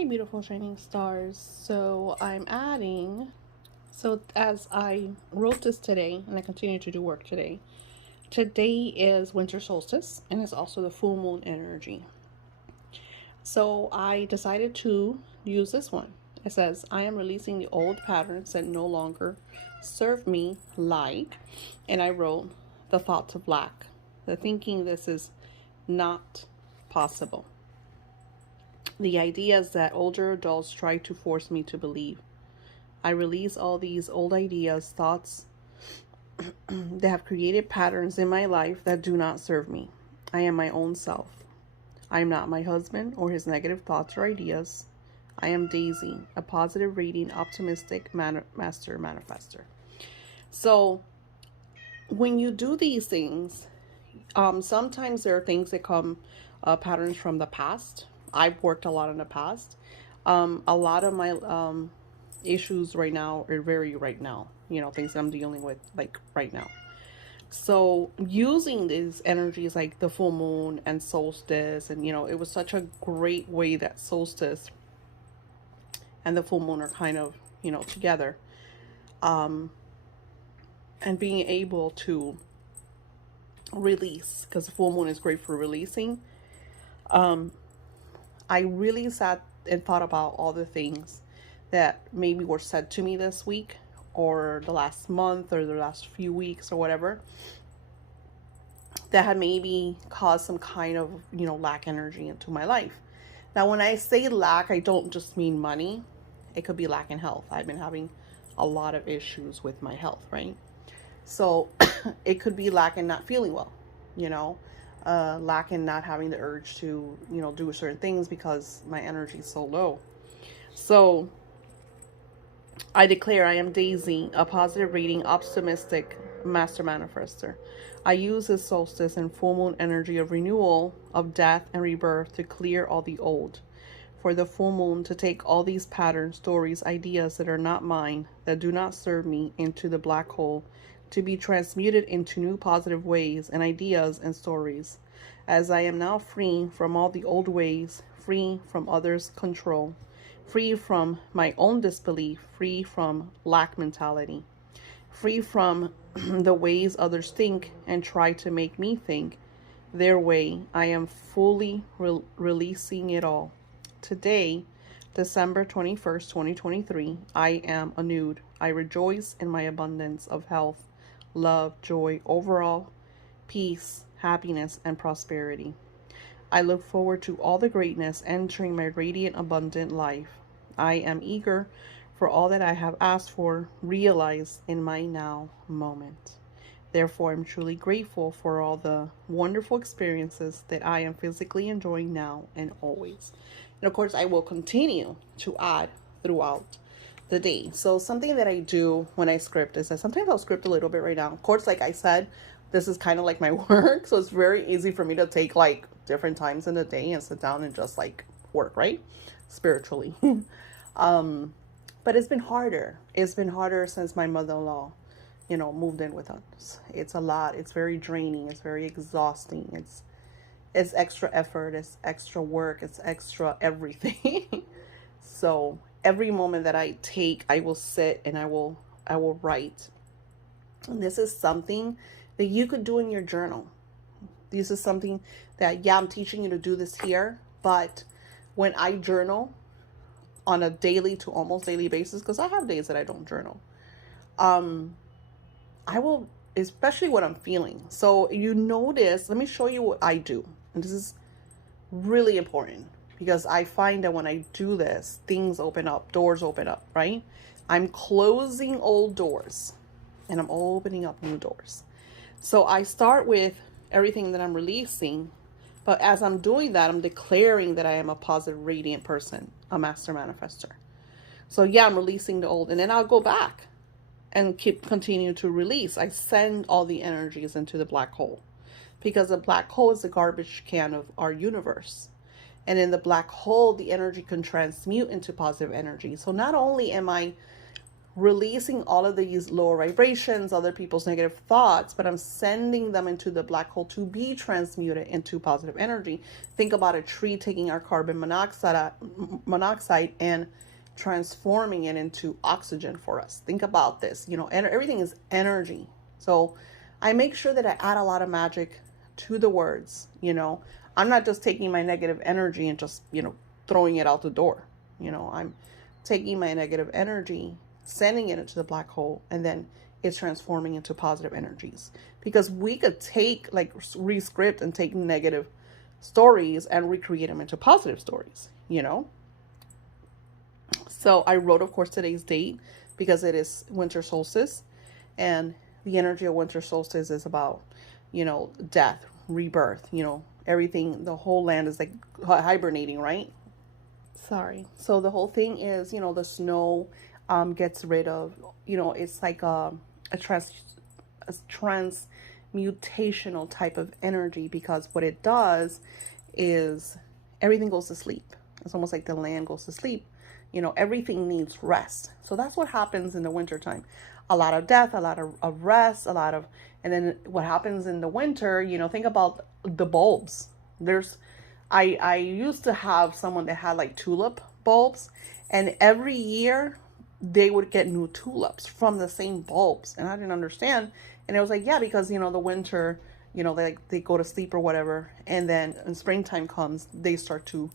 Hi, beautiful shining stars. So as I wrote this today, and I continue to do work today, today is winter solstice, and it's also the full moon energy. So I decided to use this one. It says, I am releasing the old patterns that no longer serve me and I wrote the thoughts of lack, the thinking this is not possible. The ideas that older adults try to force me to believe. I release all these old ideas, thoughts that have created patterns in my life that do not serve me. I am my own self. I am not my husband or his negative thoughts or ideas. I am Daisy, a positive reading, optimistic master manifester. So when you do these things, sometimes there are things that come patterns from the past. I've worked a lot in the past. A lot of my issues right now are very right now, things I'm dealing with like right now. So using these energies like the full moon and solstice, and it was such a great way that solstice and the full moon are kind of, together. And being able to release, because the full moon is great for releasing. I really sat and thought about all the things that maybe were said to me this week or the last month or the last few weeks or whatever that had maybe caused some kind of, lack energy into my life. Now, when I say lack, I don't just mean money. It could be lack in health. I've been having a lot of issues with my health, right? So it could be lack in not feeling well, lack in not having the urge to, do certain things because my energy is so low. So I declare I am Daisy, a positive reading, optimistic master manifester. I use this solstice and full moon energy of renewal, of death and rebirth to clear all the old. For the full moon to take all these patterns, stories, ideas that are not mine, that do not serve me, into the black hole, to be transmuted into new positive ways and ideas and stories. As I am now free from all the old ways, free from others' control, free from my own disbelief, free from lack mentality, free from the ways others think and try to make me think their way. I am fully releasing it all. Today, December 21st, 2023, I am a nude. I rejoice in my abundance of health, love, joy, overall peace, happiness, and prosperity. I look forward to all the greatness entering my radiant, abundant life. I am eager for all that I have asked for, realized in my now moment. Therefore, I'm truly grateful for all the wonderful experiences that I am physically enjoying now and always. And of course, I will continue to add throughout the day. So something that I do when I script is that sometimes I'll script a little bit right now. Of course, like I said, this is kind of like my work. So it's very easy for me to take like different times in the day and sit down and just like work, right? Spiritually. But it's been harder. It's been harder since my mother-in-law, moved in with us. It's a lot. It's very draining. It's very exhausting. It's extra effort. It's extra work. It's extra everything. So every moment that I take, I will sit and I will write. And this is something that you could do in your journal. This is something that, I'm teaching you to do this here, but when I journal on a daily to almost daily basis, because I have days that I don't journal, I will, especially what I'm feeling. So you notice, let me show you what I do. And this is really important because I find that when I do this, things open up, doors open up, right? I'm closing old doors and I'm opening up new doors. So I start with everything that I'm releasing, but as I'm doing that, I'm declaring that I am a positive, radiant person, a master manifester. So I'm releasing the old, and then I'll go back and continue to release. I send all the energies into the black hole because the black hole is the garbage can of our universe. And in the black hole, the energy can transmute into positive energy. So not only am I releasing all of these lower vibrations, other people's negative thoughts, but I'm sending them into the black hole to be transmuted into positive energy. Think about a tree taking our carbon monoxide and transforming it into oxygen for us. Think about this, and everything is energy. So I make sure that I add a lot of magic to the words. I'm not just taking my negative energy and just, throwing it out the door. I'm taking my negative energy, sending it into the black hole, and then it's transforming into positive energies. Because we could take, rescript and take negative stories and recreate them into positive stories, So I wrote, of course, today's date because it is winter solstice, and the energy of winter solstice is about, death, rebirth, everything. The whole land is like hibernating, right? Sorry. So the whole thing is, the snow gets rid of, it's like a transmutational type of energy, because what it does is everything goes to sleep. It's almost like the land goes to sleep. Everything needs rest. So that's what happens in the wintertime. A lot of death, a lot of rest, and then what happens in the winter, think about the bulbs. I used to have someone that had like tulip bulbs, and every year they would get new tulips from the same bulbs, and I didn't understand. And it was like, yeah, because the winter, they go to sleep or whatever, and then when springtime comes, they start to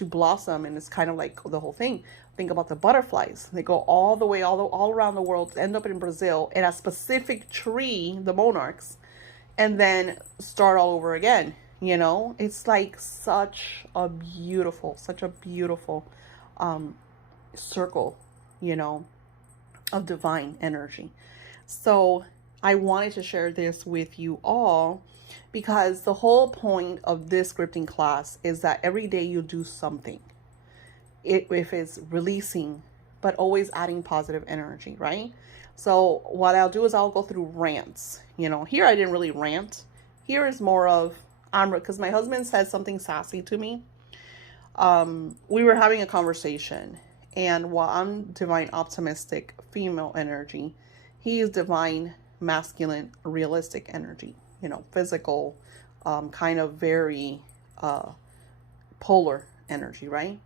blossom, and it's kind of like the whole thing. Think about the butterflies. They go all the way, all around the world, end up in Brazil in a specific tree, the monarchs, and then start all over again. It's like such a beautiful circle, of divine energy. So I wanted to share this with you all, because the whole point of this scripting class is that every day you do something. If it's releasing, but always adding positive energy, right? So what I'll do is I'll go through rants. Here I didn't really rant. Here is more of, because my husband said something sassy to me. We were having a conversation, and while I'm divine optimistic female energy, he is divine masculine realistic energy, physical, kind of very polar energy, right?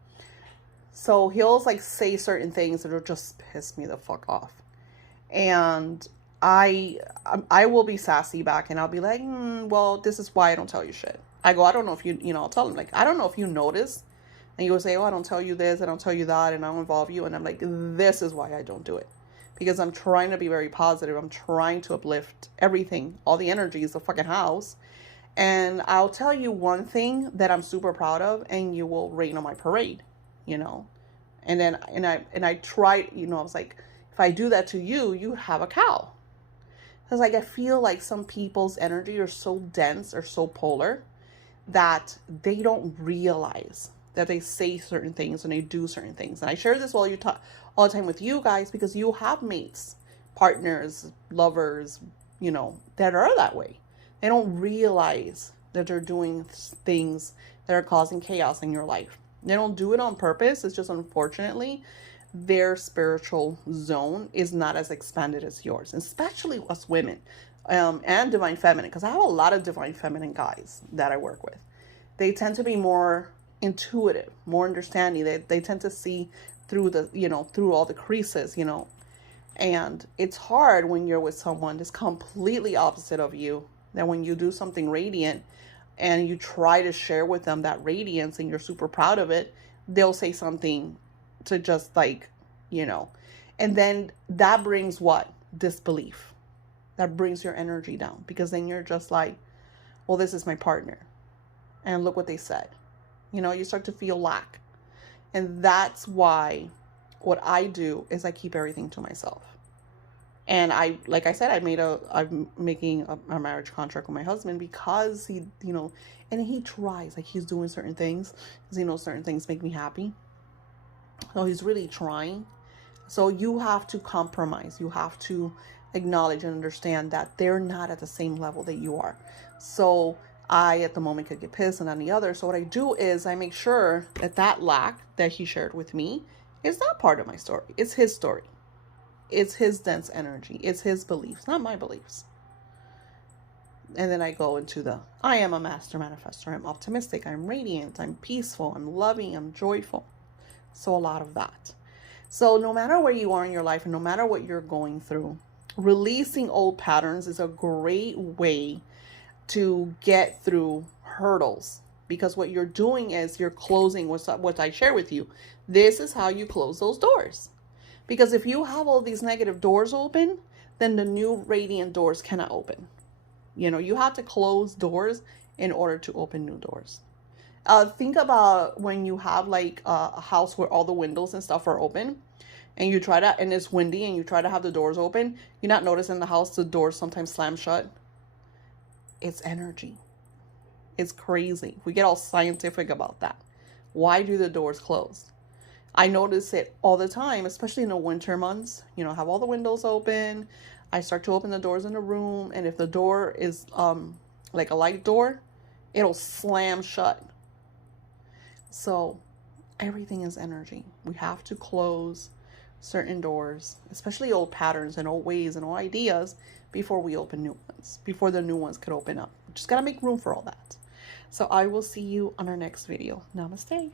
So he'll say certain things that'll just piss me the fuck off, and I will be sassy back, and I'll be like, well, this is why I don't tell you shit. I don't know if you, I'll tell him, I don't know if you notice. And you will say, oh, I don't tell you this, I don't tell you that, and I don't involve you. And I'm like, this is why I don't do it. Because I'm trying to be very positive. I'm trying to uplift everything, all the energies of the fucking house. And I'll tell you one thing that I'm super proud of, and you will rain on my parade, And then, I tried, I was like, if I do that to you, you have a cow. Because I feel like some people's energy are so dense or so polar that they don't realize that they say certain things and they do certain things. And I share this all the time with you guys, because you have mates, partners, lovers, that are that way. They don't realize that they're doing things that are causing chaos in your life. They don't do it on purpose. It's just, unfortunately, their spiritual zone is not as expanded as yours, especially us women, and divine feminine, because I have a lot of divine feminine guys that I work with. They tend to be more intuitive, more understanding. They tend to see through through all the creases, and it's hard when you're with someone that's completely opposite of you, that when you do something radiant and you try to share with them that radiance and you're super proud of it, they'll say something to just and then that brings what? Disbelief. That brings your energy down, because then you're just like, well, this is my partner, and look what they said. You start to feel lack. And that's why what I do is I keep everything to myself. And like I said, I'm making a marriage contract with my husband, because he, and he tries, he's doing certain things, because certain things make me happy. So he's really trying. So you have to compromise. You have to acknowledge and understand that they're not at the same level that you are. So I, at the moment, could get pissed and on the other. So what I do is I make sure that lack that he shared with me is not part of my story. It's his story. It's his dense energy. It's his beliefs, not my beliefs. And then I go into I am a master manifestor. I'm optimistic. I'm radiant. I'm peaceful. I'm loving. I'm joyful. So a lot of that. So no matter where you are in your life and no matter what you're going through, releasing old patterns is a great way to get through hurdles. Because what you're doing is you're closing what I share with you. This is how you close those doors. Because if you have all these negative doors open, then the new radiant doors cannot open. You have to close doors in order to open new doors. Think about when you have like a house where all the windows and stuff are open, and and it's windy, and you try to have the doors open. You not notice in the house the doors sometimes slam shut. It's energy. It's crazy. We get all scientific about that. Why do the doors close? I notice it all the time, especially in the winter months. Have all the windows open. I start to open the doors in the room, and if the door is like a light door, it'll slam shut. So everything is energy. We have to close certain doors, especially old patterns and old ways and old ideas, before we open new ones, before the new ones could open up. We just got to make room for all that. So I will see you on our next video. Namaste.